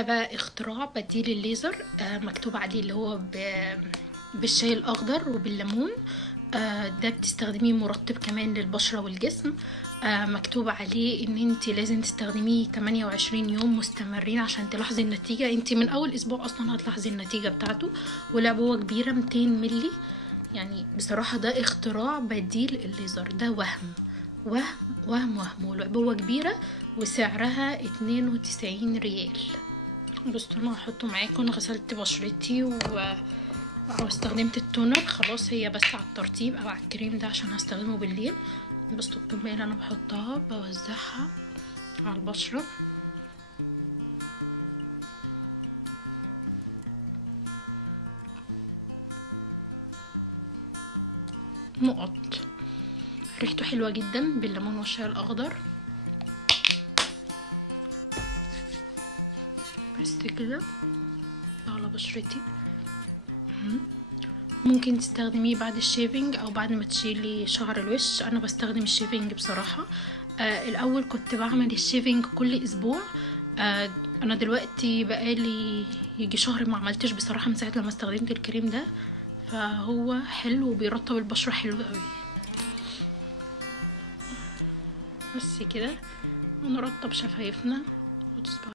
بقى اختراع بديل الليزر. مكتوب عليه اللي هو بالشاي الاخضر وبالليمون. ده بتستخدميه مرطب كمان للبشرة والجسم. مكتوب عليه ان انت لازم تستخدميه 28 يوم مستمرين عشان تلاحظي النتيجة. انت من اول اسبوع اصلا هتلاحظي النتيجة بتاعته. والعبوة كبيرة 200 ملي. يعني بصراحة ده اختراع بديل الليزر. ده وهم والعبوة كبيرة وسعرها 92 ريال. بصوا انا هحطه معاكم. انا غسلت بشرتي واستخدمت التونر خلاص. هي بس على الترطيب او على الكريم ده عشان هستخدمه بالليل. بصوا الكمية اللي انا بحطها بوزعها على البشرة. نقط. ريحته حلوة جدا بالليمون والشاي الاخضر. بس كده على بشرتي. ممكن تستخدميه بعد الشيفنج او بعد ما تشيلي شعر الوش. انا بستخدم الشيفنج بصراحة. الاول كنت بعمل الشيفنج كل اسبوع. انا دلوقتي بقالي يجي شهر ما عملتش بصراحة من ساعة لما استخدمت الكريم ده. فهو حلو وبيرطب البشرة حلو قوي. بس كده ونرطب شفايفنا.